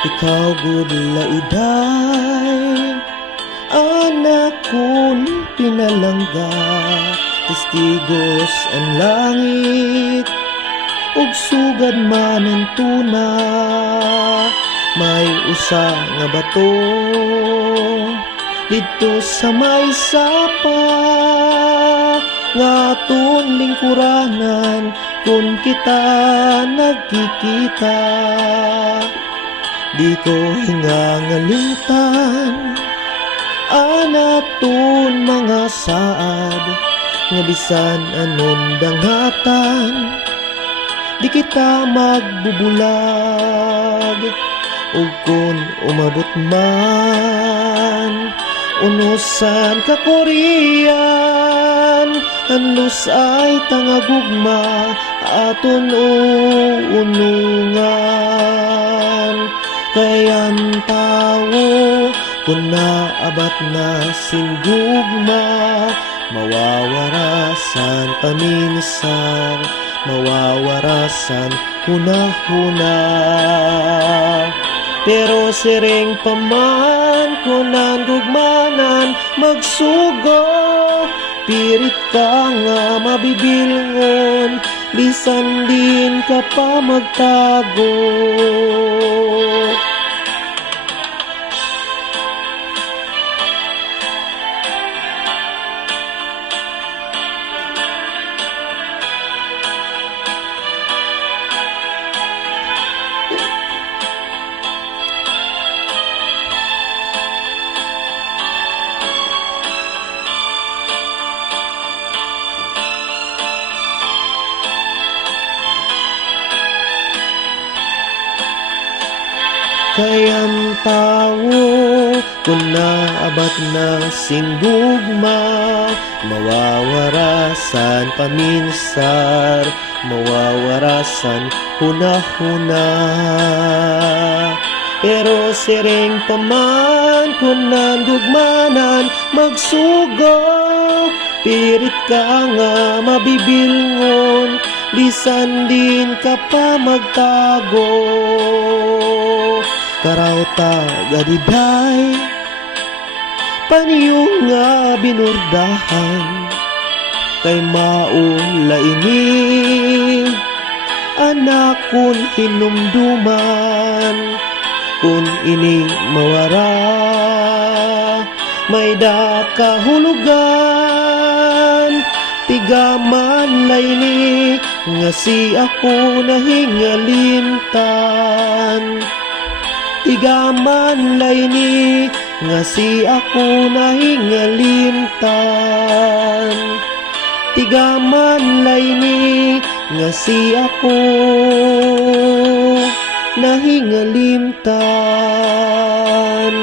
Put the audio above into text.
Ikaw gud laiday, anak kon pinalangga. Testigos ang langit, ug sugad man ang tuna. May usa nga bato dito sa may sapa, nga aton lingkuranan kung kita nagkikita. Di ko hingangalintan anaton mga saad, nga bisan anon dangatan di kita magbubulag. Ug kun umabot man unusan ka Korean, anlos ay tangagugma aton unungan. Kayan tao kung naabat na singgugma, mawawarasan paminsar, mawawarasan hunahuna. Pero siring paman kunan gugmanan magsugo, pirit ka nga mabibilngon, bisan din ka pa magtago. Kayang tao kung naabat na singgugma, mawawarasan paminsar, mawawarasan hunahuna. Pero siring paman kung nandugmanan magsugo, pirit ka nga mabibilngon, bisan din ka pa magtago. Karauta gadiday paniyo nga binurdahan, kay maula ini anak kun hinumduman. Kun ini mawara may dakahulugan, tigaman layni nga si ako nahingalintan. Tigaman layni nga si ako nahingalintan. Tigaman layni nga si ako nahingalintan.